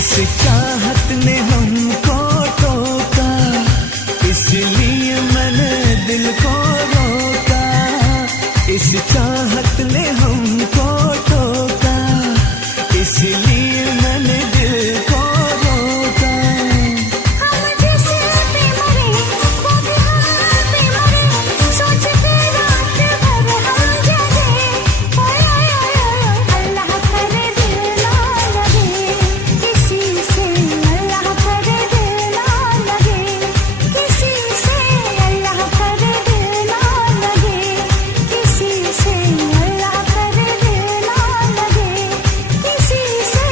इस चाहत ने हमको टोका, इसलिए मैंने दिल को रोका। इस चाहत ने हमको टोका, इसलिए मैंने दिल को रोका। हम जैसे पे मरे वो भी हाथ पे मरे, सोच के रात भर हम जगे। ओए ओए ओए अल्लाह करे दिल ना लगे किसी से, अल्लाह करे दिल ना लगे किसी से, अल्लाह करे दिल ना लगे किसी से, अल्लाह करे दिल ना लगे किसी से।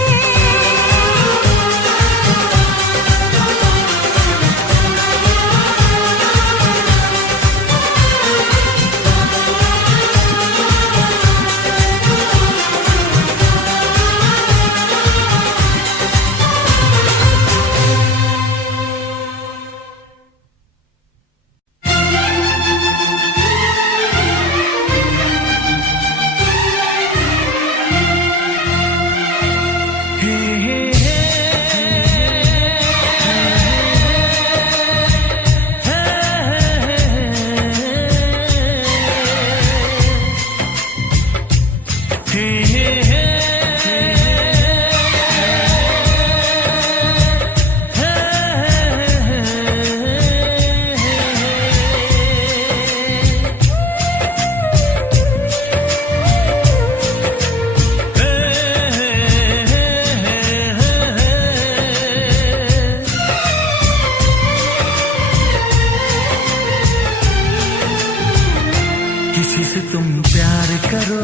किसी से तुम प्यार करो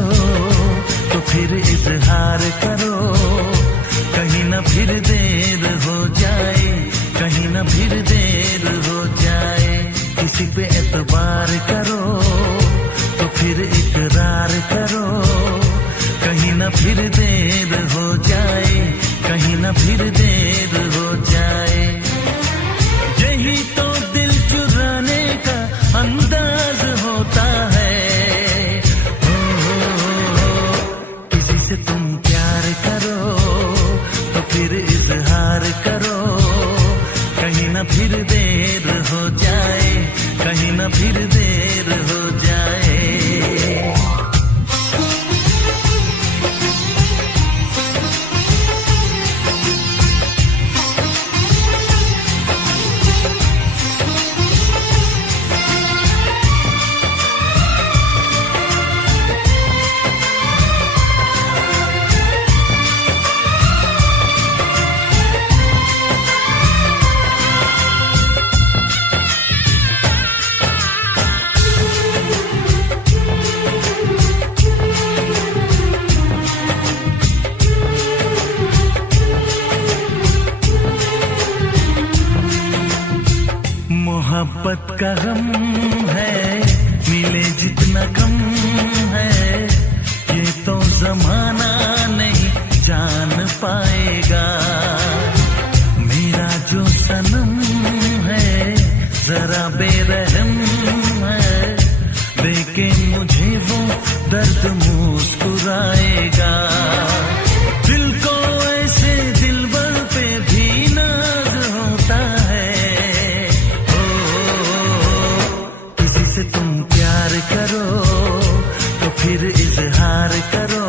तो फिर इजहार करो, कहीं ना फिर देर हो जाए, कहीं ना फिर देर हो जाए। किसी पे एतबार करो तो फिर इकरार करो, कहीं ना फिर देर हो जाए, कहीं ना फिर देर हो जाए। यही तो दिल चुराने का अंदाज होता है। किसी से तुम प्यार करो तो फिर इजहार करो, कहीं ना फिर देर हो जाए, कहीं ना फिर देर हो जाए। मोहब्बत का गम है मिले जितना कम है, ये तो जमाना नहीं जान पाएगा। मेरा जो सनम है जरा बेरहम है, देखे मुझे वो दर्द मुस्कुराएगा। दिल को ऐसे दिलबर पे भी नाज होता है। से तुम प्यार करो तो फिर इजहार करो,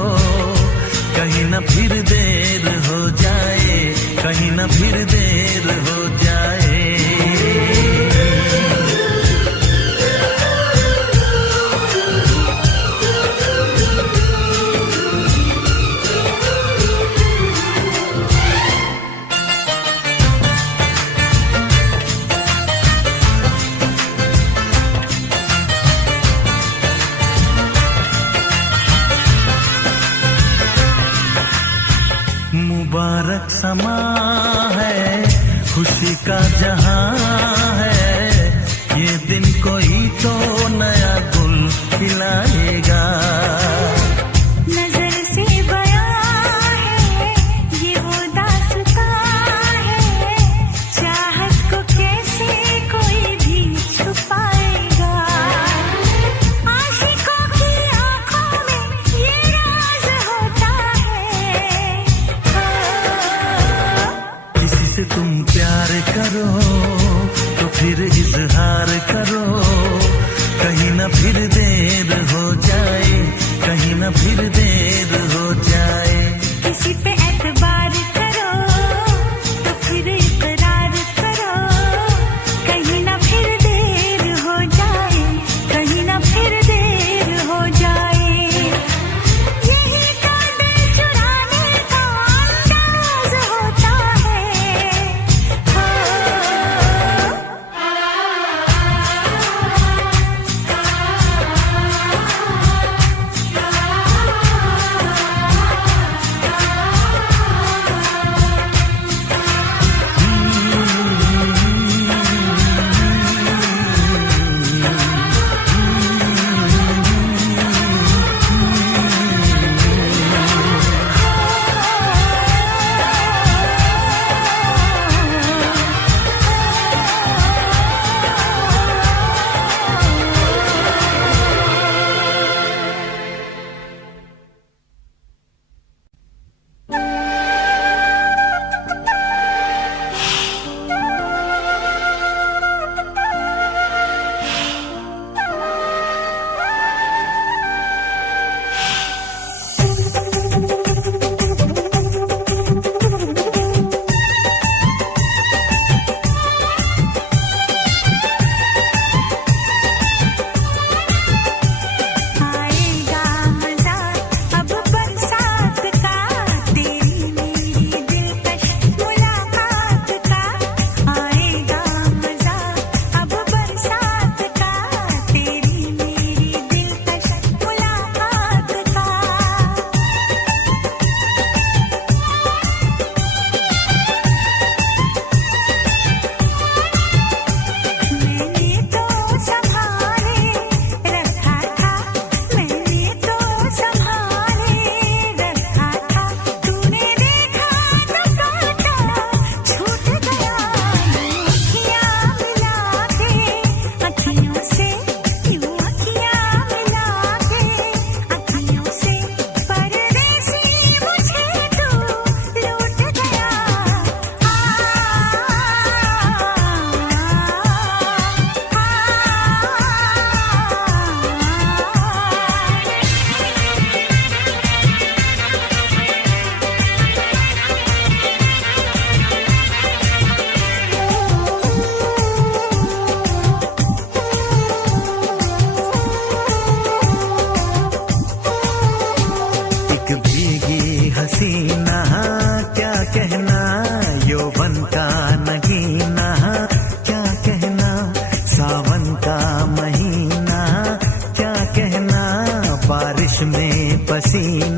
कहीं ना फिर देर हो जाए, कहीं ना फिर देर हो जाए। मुबारक समा है, खुशी का जहां है, ये दिन कोई तो नया गुल खिलाएगा। नजर से बयां है ये वो दास्तां है, चाहत को कैसे कोई भी छुपाएगा। आशिकों की आंखों में ये राज होता है। तुम प्यार करो तो फिर इजहार करो, कहीं ना फिर देर हो जाए, कहीं ना फिर देर हो जाए। किसी पे एतबार करो तो फिर इकरार करो, कहीं ना फिर देर हो जाए, कहीं ना फिर देर हो जाए। यही तो दिल चुराने का अंदाज होता है। हसीना क्या कहना, यौवन का नगीना क्या कहना, सावन का महीना क्या कहना, बारिश में पसीना